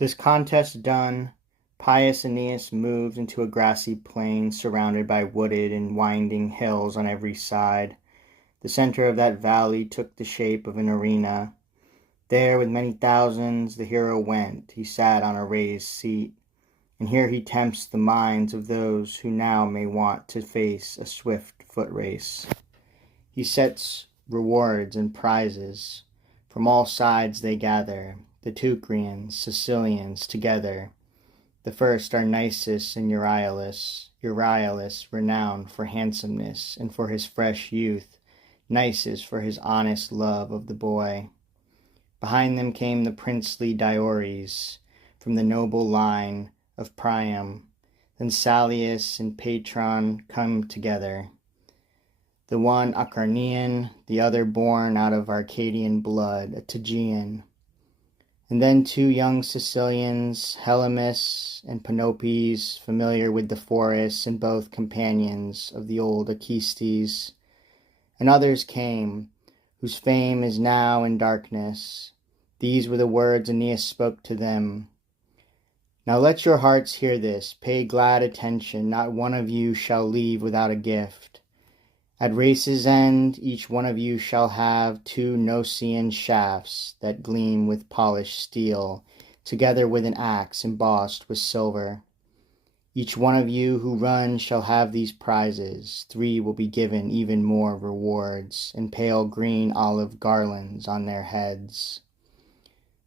This contest done, pious Aeneas moved into a grassy plain surrounded by wooded and winding hills on every side. The center of that valley took the shape of an arena. There, with many thousands, the hero went. He sat on a raised seat, and here he tempts the minds of those who now may want to face a swift foot race. He sets rewards and prizes. From all sides they gather, the Teucrians, Sicilians, together. The first are Nisus and Euryalus renowned for handsomeness and for his fresh youth, Nisus for his honest love of the boy. Behind them came the princely Diores, from the noble line of Priam. Then Salius and Patron come together, the one Acarnanian, the other born out of Arcadian blood, a Tegean. And then two young Sicilians, Helymus and Panopes, familiar with the forests and both companions of the old Acestes. And others came, whose fame is now in darkness. These were the words Aeneas spoke to them. Now let your hearts hear this, pay glad attention, not one of you shall leave without a gift. At race's end, each one of you shall have 2 Nocean shafts that gleam with polished steel, together with an axe embossed with silver. Each one of you who runs shall have these prizes. 3 will be given even more rewards, and pale green olive garlands on their heads.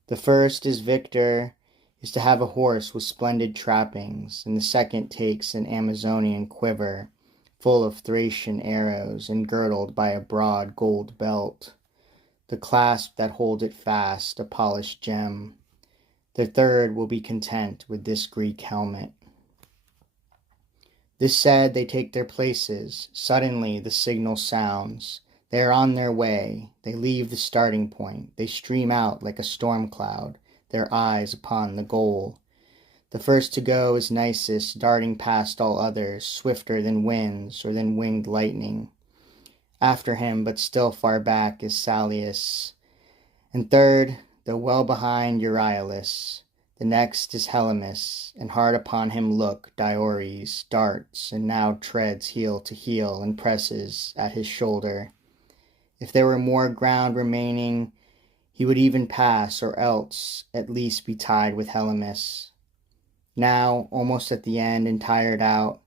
The first is victor, is to have a horse with splendid trappings, and the second takes an Amazonian quiver, full of Thracian arrows and girdled by a broad gold belt, the clasp that holds it fast a polished gem. The third will be content with this Greek helmet. This said, they take their places. Suddenly the signal sounds. They are on their way. They leave the starting point. They stream out like a storm cloud, their eyes upon the goal. The first to go is Nisus, darting past all others, swifter than winds or than winged lightning. After him, but still far back, is Salius. And third, though well behind, Euryalus. The next is Helymus, and hard upon him look Diores, darts, and now treads heel to heel, and presses at his shoulder. If there were more ground remaining, he would even pass, or else at least be tied with Helymus. Now, almost at the end and tired out,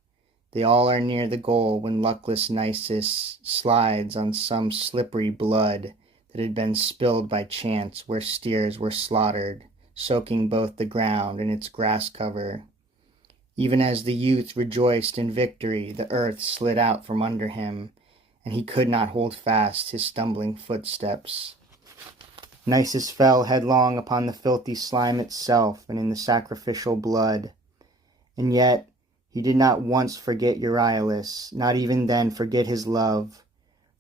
they all are near the goal when luckless Nisus slides on some slippery blood that had been spilled by chance where steers were slaughtered, soaking both the ground and its grass cover. Even as the youth rejoiced in victory, the earth slid out from under him, and he could not hold fast his stumbling footsteps. Nisus fell headlong upon the filthy slime itself and in the sacrificial blood. And yet he did not once forget Euryalus, not even then forget his love.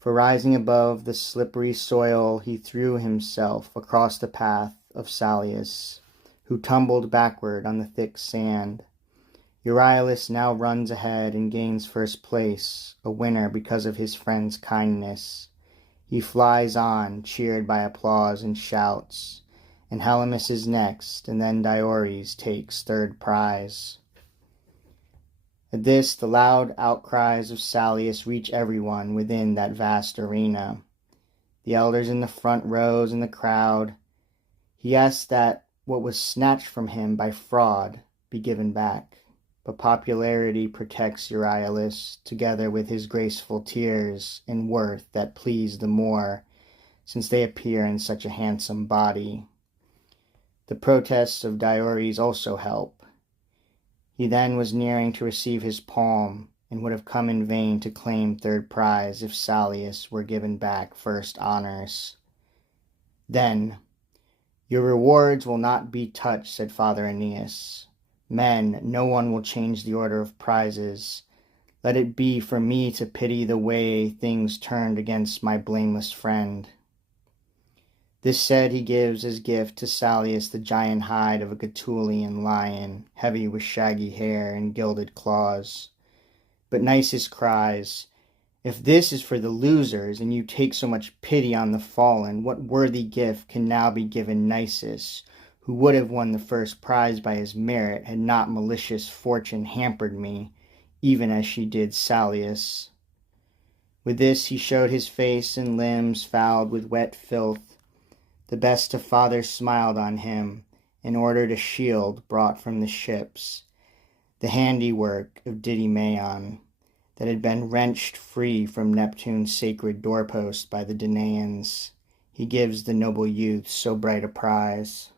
For rising above the slippery soil, he threw himself across the path of Salius, who tumbled backward on the thick sand. Euryalus now runs ahead and gains first place, a winner because of his friend's kindness. He flies on, cheered by applause and shouts, and Helymus is next, and then Diores takes third prize. At this, the loud outcries of Salius reach everyone within that vast arena. The elders in the front rows and the crowd. He asks that what was snatched from him by fraud be given back. But popularity protects Euryalus, together with his graceful tears, and worth that please the more, since they appear in such a handsome body. The protests of Diores also help. He then was nearing to receive his palm, and would have come in vain to claim third prize if Salius were given back first honors. Then, "Your rewards will not be touched," said Father Aeneas. "Men, no one will change the order of prizes. Let it be for me to pity the way things turned against my blameless friend." This said, he gives as gift to Salius the giant hide of a Gaetulian lion, heavy with shaggy hair and gilded claws. But Nisus cries, "If this is for the losers, and you take so much pity on the fallen, what worthy gift can now be given Nisus, who would have won the first prize by his merit had not malicious fortune hampered me, even as she did Salius. With this he showed his face and limbs fouled with wet filth. The best of fathers smiled on him, and ordered a shield brought from the ships, the handiwork of Didymaon, that had been wrenched free from Neptune's sacred doorpost by the Danaans. He gives the noble youth so bright a prize.